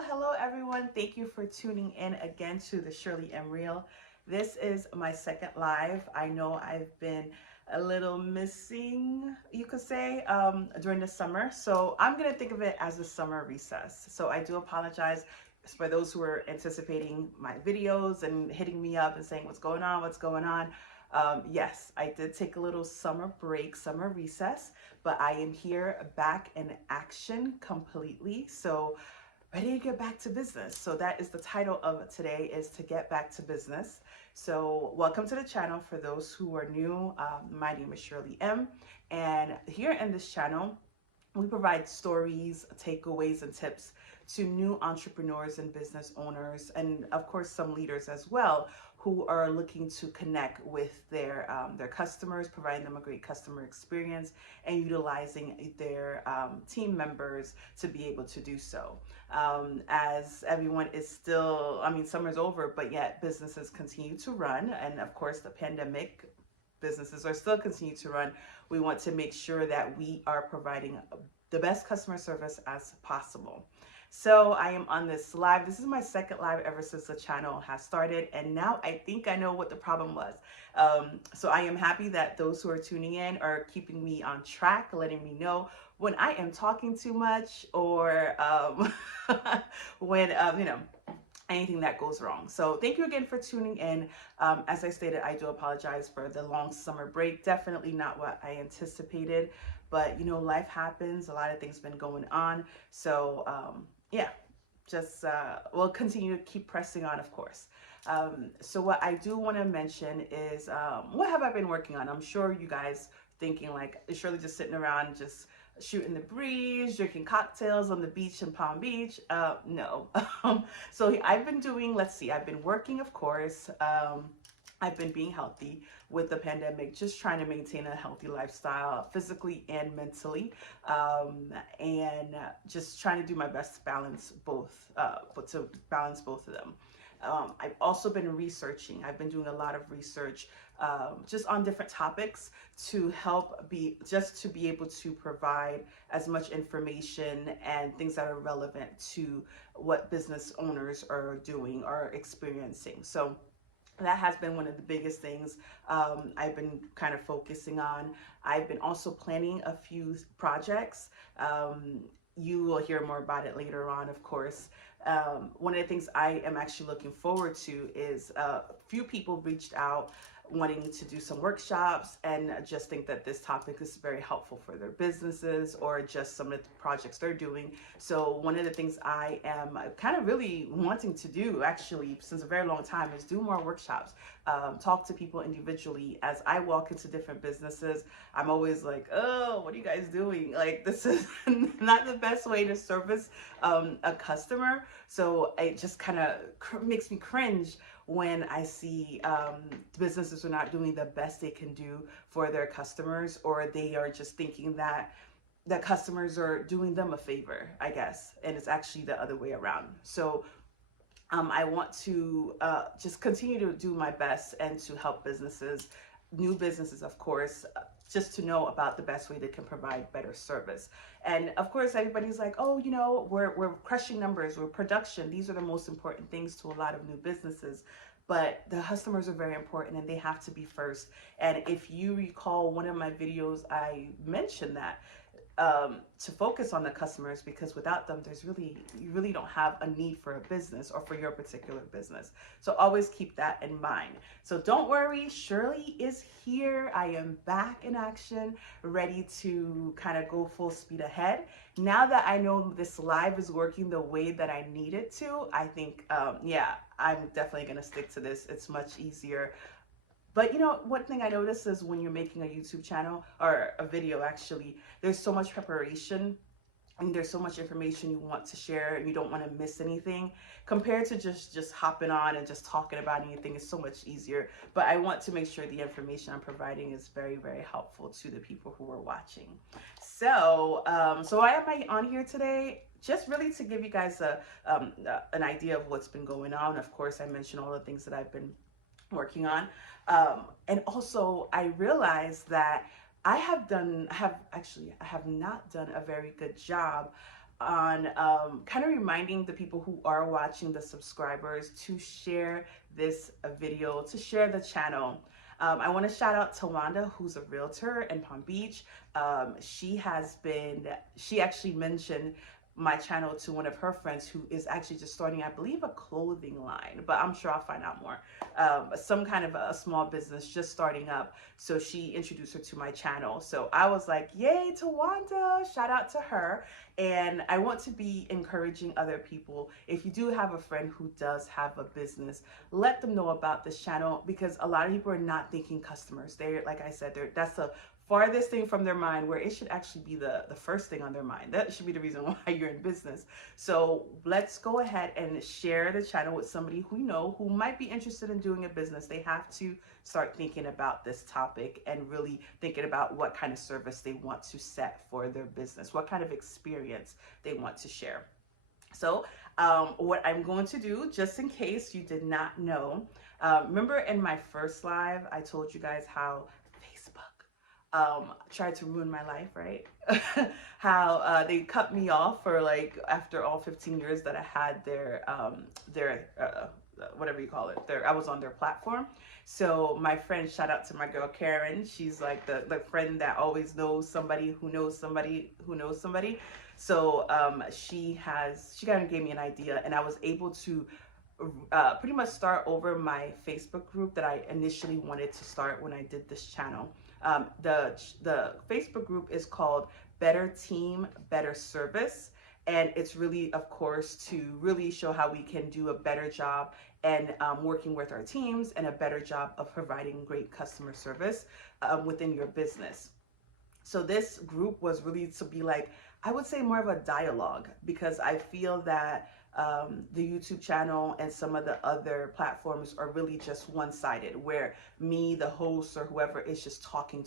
Hello everyone. Thank you for tuning in again to the Shirley M Reel. This is my second live. I know I've been a little missing, you could say, during the summer. So I'm going to think of it as a summer recess. So I do apologize for those who are anticipating my videos and hitting me up and saying, what's going on? What's going on? Yes, I did take a little summer break, summer recess, but I am here back in action completely. So ready to get back to business. So that is the title of today, is to get back to business. So welcome to the channel. For those who are new, my name is Shirley M. And here in this channel, we provide stories, takeaways, and tips to new entrepreneurs and business owners, and of course some leaders as well, who are looking to connect with their customers, providing them a great customer experience, and utilizing their team members to be able to do so. As everyone is still, summer's over, but yet businesses continue to run, and of course the pandemic, businesses are still continue to run. We want to make sure that we are providing the best customer service as possible. So I am on this live. This is my second live ever since the channel has started, and now I think I know what the problem was. So I am happy that those who are tuning in are keeping me on track, letting me know when I am talking too much, or when anything that goes wrong. So thank you again for tuning in. As I stated, I do apologize for the long summer break. Definitely not what I anticipated, but life happens. A lot of things been going on. So yeah, just we'll continue to keep pressing on, of course. So what I do want to mention is, what have I been working on? I'm sure you guys thinking like, is Shirley just sitting around just shooting the breeze, drinking cocktails on the beach in Palm Beach? No. So I've been doing, I've been working, of course. I've been being healthy with the pandemic, just trying to maintain a healthy lifestyle, physically and mentally, and just trying to do my best to balance both, both of them. I've also been researching. I've been doing a lot of research just on different topics to help be able to provide as much information and things that are relevant to what business owners are doing or experiencing. So that has been one of the biggest things I've been kind of focusing on. I've been also planning a few projects. You will hear more about it later on, of course. One of the things I am actually looking forward to is a few people reached out wanting to do some workshops, and just think that this topic is very helpful for their businesses or just some of the projects they're doing. So one of the things I am kind of really wanting to do, actually since a very long time, is do more workshops, talk to people individually. As I walk into different businesses, I'm always like, oh, what are you guys doing? Like, this is not the best way to service a customer. So it just kind of makes me cringe when I see businesses are not doing the best they can do for their customers, or they are just thinking that customers are doing them a favor, I guess, and it's actually the other way around. So I want to just continue to do my best and to help businesses, new businesses, of course, just to know about the best way they can provide better service. And of course, everybody's like, oh, we're crushing numbers, we're production. These are the most important things to a lot of new businesses. But the customers are very important, and they have to be first. And if you recall one of my videos, I mentioned that to focus on the customers, because without them, you really don't have a need for a business or for your particular business. So always keep that in mind. So don't worry, Shirley is here. I am back in action, ready to kind of go full speed ahead. Now that I know this live is working the way that I need it to, I think, yeah, I'm definitely going to stick to this. It's much easier. But one thing I noticed is when you're making a YouTube channel, or a video actually, there's so much preparation and there's so much information you want to share, and you don't want to miss anything, compared to just hopping on and just talking about anything. Is so much easier. But I want to make sure the information I'm providing is very, very helpful to the people who are watching. So, why am I on here today? Just really to give you guys an idea of what's been going on. Of course, I mentioned all the things that I've been working on. And also I realized that I have not done a very good job on kind of reminding the people who are watching, the subscribers, to share this video, to share the channel. I want to shout out to Wanda, who's a realtor in Palm Beach. She actually mentioned my channel to one of her friends who is actually just starting, I believe, a clothing line, but I'm sure I'll find out more. Some kind of a small business just starting up. So she introduced her to my channel. So I was like, yay to Wanda, shout out to her. And I want to be encouraging other people. If you do have a friend who does have a business, let them know about this channel, because a lot of people are not thinking customers. They're, like I said, that's the farthest thing from their mind, where it should actually be the first thing on their mind. That should be the reason why you're in business. So let's go ahead and share the channel with somebody who you know who might be interested in doing a business. They have to start thinking about this topic and really thinking about what kind of service they want to set for their business, what kind of experience they want to share. So what I'm going to do, just in case you did not know, remember in my first live, I told you guys how tried to ruin my life, right? How they cut me off for, like, after all 15 years that I had their whatever you call it, I was on their platform. So my friend, shout out to my girl Karen, she's like the friend that always knows somebody who knows somebody who knows somebody. So she kind of gave me an idea, and I was able to pretty much start over my Facebook group that I initially wanted to start when I did this channel. The Facebook group is called Better Team, Better Service. And it's really, of course, to really show how we can do a better job and working with our teams, and a better job of providing great customer service within your business. So this group was really to be like, I would say, more of a dialogue, because I feel that the YouTube channel and some of the other platforms are really just one-sided, where me, the host, or whoever is just talking,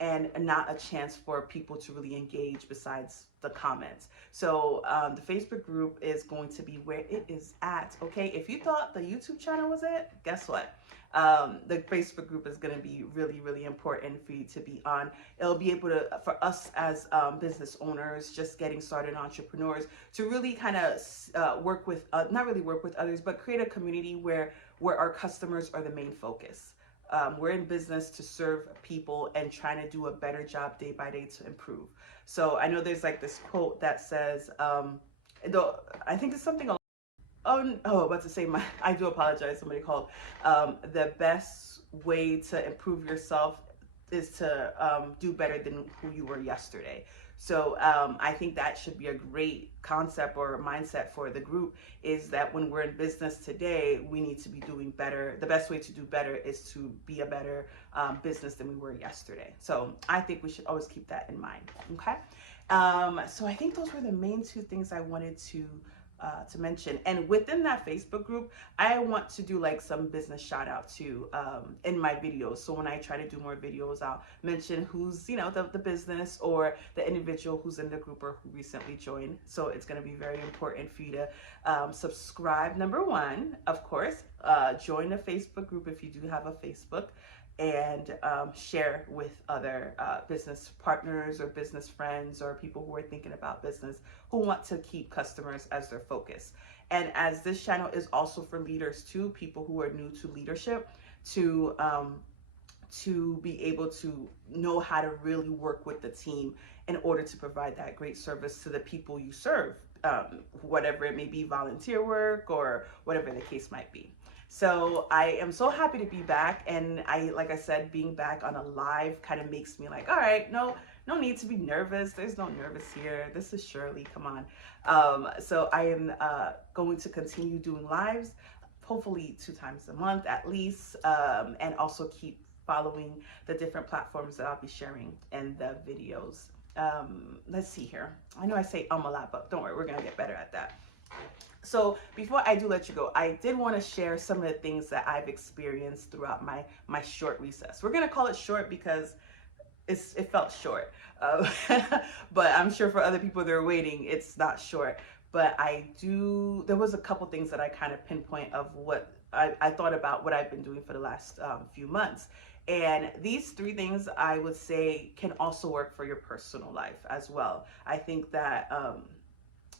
and not a chance for people to really engage besides the comments. So the Facebook group is going to be where it is at. Okay, if you thought the YouTube channel was it, guess what? The Facebook group is going to be really, really important for you to be on. It'll be able to, for us as business owners, just getting started entrepreneurs, to really kind of work with, not really work with others, but create a community where our customers are the main focus. We're in business to serve people and trying to do a better job day by day to improve. So I know there's like this quote that says, I think it's something. About to say, I do apologize. Somebody called. The best way to improve yourself is to do better than who you were yesterday. So I think that should be a great concept or mindset for the group, is that when we're in business today, we need to be doing better. The best way to do better is to be a better business than we were yesterday. So I think we should always keep that in mind. Okay. So I think those were the main two things I wanted to mention. And within that Facebook group, I want to do like some business shout out too in my videos. So when I try to do more videos, I'll mention who's, the business or the individual who's in the group or who recently joined. So it's going to be very important for you to subscribe. Number one, of course, join the Facebook group if you do have a Facebook, and share with other business partners or business friends or people who are thinking about business, who want to keep customers as their focus. And as this channel is also for leaders too, people who are new to leadership, to be able to know how to really work with the team in order to provide that great service to the people you serve, whatever it may be, volunteer work or whatever the case might be. So I am so happy to be back, and like I said, being back on a live kind of makes me like, all right, no need to be nervous. There's no nervous here. This is Shirley, come on. So I am going to continue doing lives, hopefully 2 times a month at least, and also keep following the different platforms that I'll be sharing in the videos. Let's see here. I know I say a lot, but don't worry, we're gonna get better at that. So before I do let you go, I did want to share some of the things that I've experienced throughout my short recess. We're going to call it short because it felt short. But I'm sure for other people that are waiting, it's not short. But there was a couple things that I kind of pinpoint of what I thought about what I've been doing for the last few months. And these three things I would say can also work for your personal life as well. I think that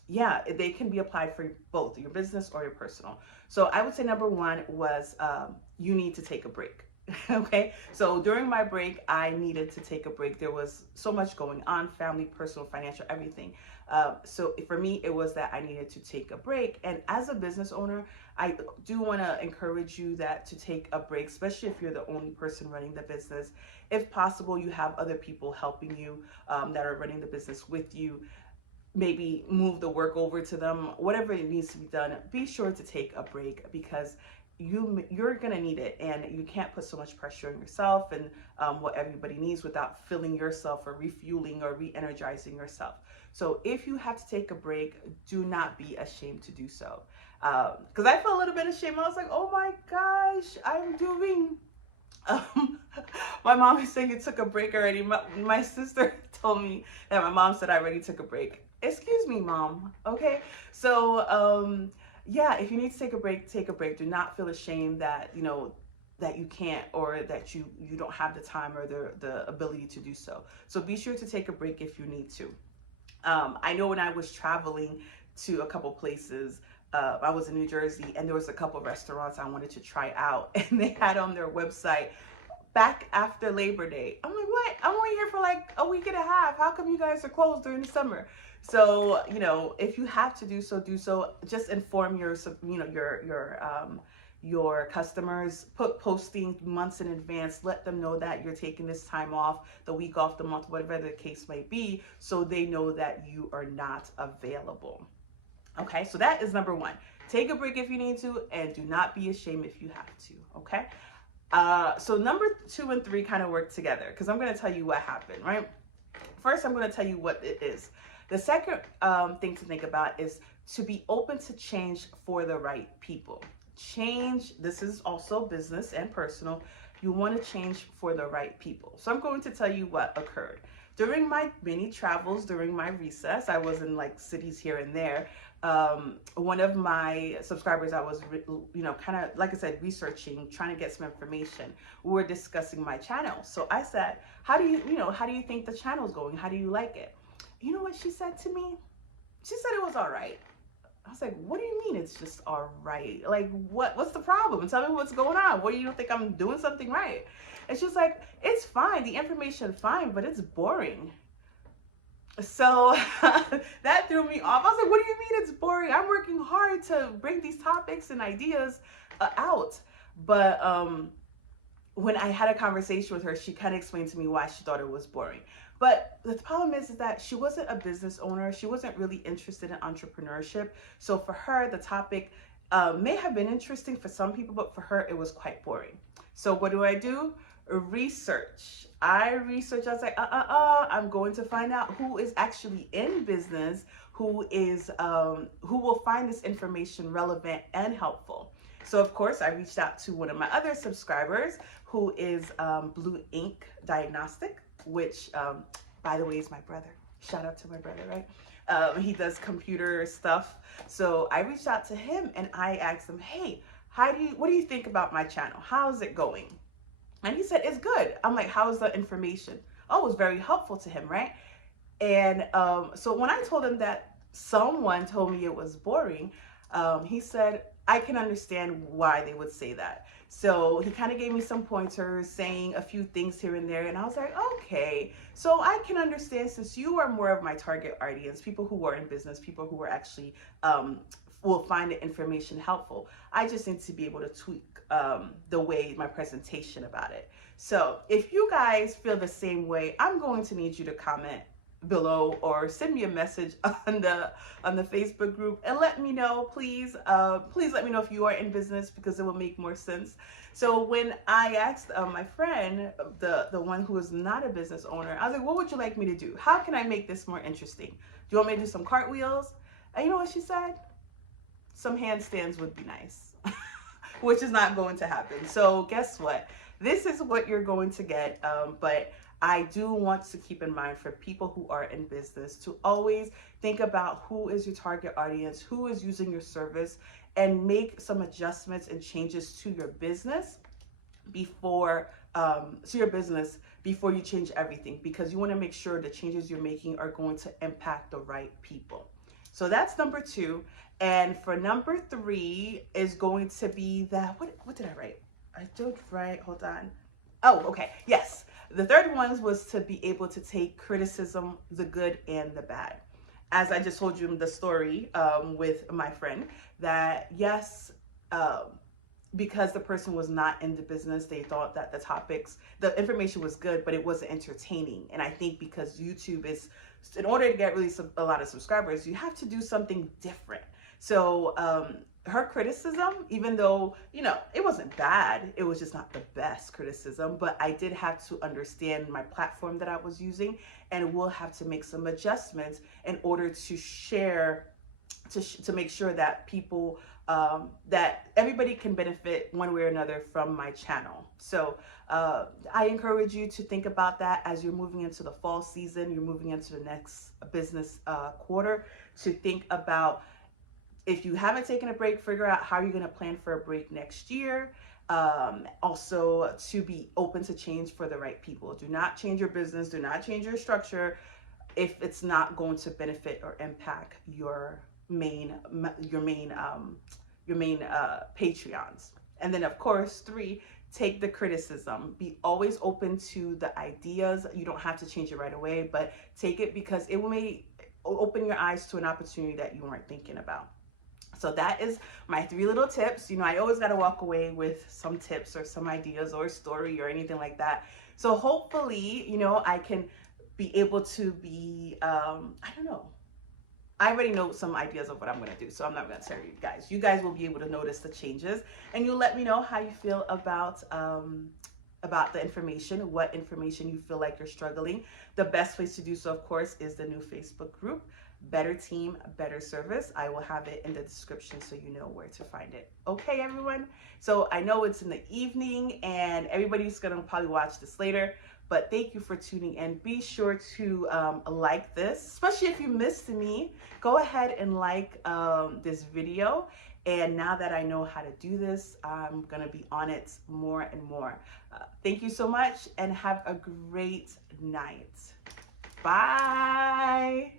yeah, they can be applied for both your business or your personal. So I would say number one was you need to take a break. Okay, so during my break, I needed to take a break. There was so much going on, family, personal, financial, everything. So for me, it was that I needed to take a break. And as a business owner, I do want to encourage you that to take a break, especially if you're the only person running the business. If possible, you have other people helping you that are running the business with you. Maybe move the work over to them, whatever it needs to be done. Be sure to take a break because you're gonna need it, and you can't put so much pressure on yourself and what everybody needs without filling yourself or refueling or re-energizing yourself. So if you have to take a break, do not be ashamed to do so, because I felt a little bit ashamed. I was like, oh my gosh, I'm doing um, my mom is saying you took a break already. My sister told me that my mom said I already took a break. Excuse me, mom. Okay. So, yeah, if you need to take a break, take a break. Do not feel ashamed that, that you can't, or that you don't have the time or the ability to do so. So be sure to take a break if you need to. I know when I was traveling to a couple places, I was in New Jersey, and there was a couple of restaurants I wanted to try out, and they had on their website back after Labor Day. I'm like, what? I'm only here for like a week and a half. How come you guys are closed during the summer? So, if you have to do so, do so. Just inform your customers. Put posting months in advance. Let them know that you're taking this time off, the week off, the month, whatever the case may be, so they know that you are not available. Okay, so that is number one. Take a break if you need to, and do not be ashamed if you have to. Okay. So number 2 and 3 kind of work together, because I'm going to tell you what happened, right? First, I'm going to tell you what it is. The second thing to think about is to be open to change for the right people. Change, this is also business and personal. You want to change for the right people. So I'm going to tell you what occurred. During my many travels, during my recess, I was in cities here and there. One of my subscribers, I was, kind of, like I said, researching, trying to get some information. We were discussing my channel. So I said, how do you think the channel's going? How do you like it? You know what she said to me? She said it was all right. I was like, what do you mean it's just all right? Like, what's the problem? Tell me what's going on. What, do you think I'm doing something right? And she's like, it's fine. The information fine, but it's boring. So that threw me off. I was like, what do you mean it's boring? I'm working hard to bring these topics and ideas out. But when I had a conversation with her, she kind of explained to me why she thought it was boring. But the problem is that she wasn't a business owner. She wasn't really interested in entrepreneurship. So for her, the topic may have been interesting for some people, but for her, it was quite boring. So what do? Research. I researched. I was like, I'm going to find out who is actually in business, who will find this information relevant and helpful. So of course, I reached out to one of my other subscribers, who is Blue Ink Diagnostic, which, by the way, is my brother. Shout out to my brother, right? He does computer stuff. So I reached out to him and I asked him, hey, what do you think about my channel? How's it going? And he said, it's good. I'm like, how's the information? Oh, it was very helpful to him, right? And so when I told him that someone told me it was boring, he said, I can understand why they would say that. So he kind of gave me some pointers, saying a few things here and there. And I was like, okay, so I can understand, since you are more of my target audience, people who are in business, people who are actually will find the information helpful. I just need to be able to tweak the way my presentation about it. So if you guys feel the same way, I'm going to need you to comment below or send me a message on the Facebook group and let me know, please. Please let me know if you are in business, because it will make more sense. So when I asked my friend, the one who is not a business owner, I was like, what would you like me to do? How can I make this more interesting? Do you want me to do some cartwheels? And you know what she said? Some handstands would be nice, which is not going to happen. So guess what? This is what you're going to get. But I do want to keep in mind, for people who are in business, to always think about who is your target audience, who is using your service, and make some adjustments and changes to your business before to your business before you change everything, because you want to make sure the changes you're making are going to impact the right people. So that's number 2. And for number 3 is going to be that, what did I write? I did write, hold on. Oh, okay. Yes. The third one was to be able to take criticism, the good and the bad. As I just told you the story with my friend, that yes, because the person was not in the business, they thought that the information was good, but it wasn't entertaining. And I think because YouTube is, in order to get really a lot of subscribers, you have to do something different. So her criticism, even though, it wasn't bad, it was just not the best criticism, but I did have to understand my platform that I was using, and we'll have to make some adjustments in order to share, to make sure that people, that everybody can benefit one way or another from my channel. So I encourage you to think about that as you're moving into the fall season, you're moving into the next business quarter, to think about, if you haven't taken a break, figure out how you're going to plan for a break next year. Also, to be open to change for the right people. Do not change your business, do not change your structure if it's not going to benefit or impact your main Patreons. And then of course 3, take the criticism. Be always open to the ideas. You don't have to change it right away, but take it, because it may open your eyes to an opportunity that you weren't thinking about. So that is my 3 little tips. I always got to walk away with some tips or some ideas or a story or anything like that. So hopefully, I can be able to be, I don't know. I already know some ideas of what I'm going to do, so I'm not going to tell you guys. You guys will be able to notice the changes, and you'll let me know how you feel about the information, what information you feel like you're struggling. The best place to do so, of course, is the new Facebook group, Better Team, Better Service. I will have it in the description so you know where to find it. Okay, everyone? So I know it's in the evening, and everybody's going to probably watch this later, but thank you for tuning in. Be sure to like this, especially if you missed me. Go ahead and like this video. And now that I know how to do this, I'm going to be on it more and more. Thank you so much, and have a great night. Bye.